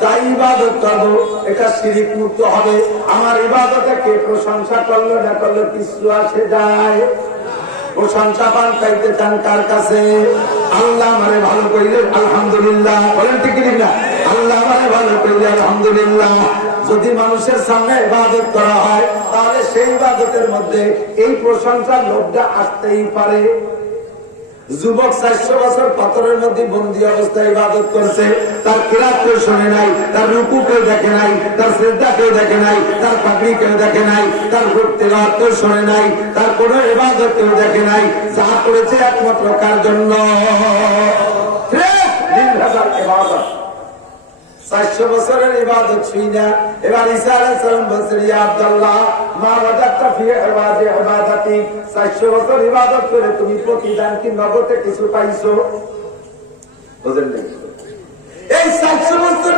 যা ইবাদত করবো এটা শিরিক মুক্ত হবে। আমার ইবাদতে কে প্রশংসা করলো না করলো কিছু আসে যায়। প্রশংসা পান পাইতে চান কার কাছে? আল্লাহ আমারে ভালো কইলে আলহামদুলিল্লাহ বলেন, ঠিক না? আল্লাহ আমারে ভালো কইলে আলহামদুলিল্লাহ। যদি মানুষের সামনে ইবাদত করা হয় তাহলে সেই ইবাদতের মধ্যে এই প্রশংসার লোভটা আসতেই পারে। যুবক 400 বছর পাথরের মধ্যে বন্দী অবস্থায় ইবাদত করছে, তার কিরাত কেউ শোনে নাই, তার রুকু কেউ দেখে নাই, তার সিজদা কেউ দেখে নাই, তার পাগড়ি কেউ দেখে নাই, তার তেলাওয়াত কেউ শোনে নাই, তার কোনো ইবাদত কেউ দেখে নাই। যা করেছে একমাত্র কার জন্য? 400 বছরের ইবাদত ছুঁই না। এবার ঈসা আলাইহিস সালাম বলছেন, ইয়া আব্দুল্লাহ মা ওয়াজাদতা ফি ইবাদাতি, 400 বছর ইবাদত করে তুমি প্রতিদান কি নগদে কিছু পাইছো? বুঝলেন? এই 400 বছর